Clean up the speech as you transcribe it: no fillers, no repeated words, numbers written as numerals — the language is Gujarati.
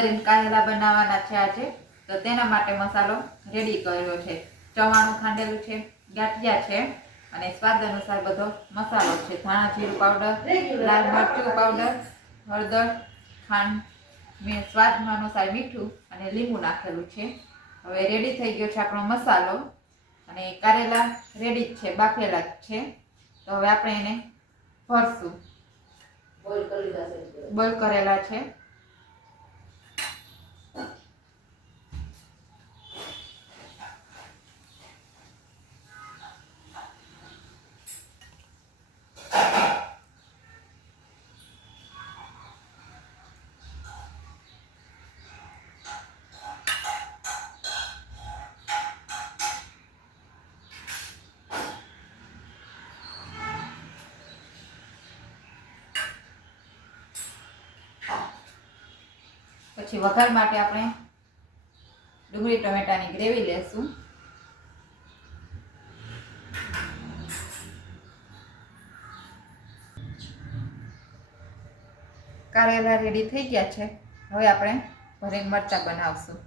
કારેલા બનાવવાના છે આજે, તો તેના માટે મસાલો રેડી કર્યો છે. ચવાણું ખાંડેલું છે, ગાંઠિયા છે અને સ્વાદ અનુસાર બધો મસાલો છે. ધાણા જીરું પાવડર, લાલ મરચું પાવડર, હળદર, ખાંડ, સ્વાદ અનુસાર મીઠું અને લીંબુ નાખેલું છે. હવે રેડી થઈ ગયો છે આપણો મસાલો અને કારેલા રેડી જ છે, બાફેલા જ છે. તો હવે આપણે એને ભરશું. બોઇલ કરેલા છે. પછી વઘાર માટે આપણે ડુંગળી ટમેટાની ગ્રેવી લેશું. કારેલા રેડી થઈ ગયા છે. હવે આપણે ભરીને મરચાં બનાવશું.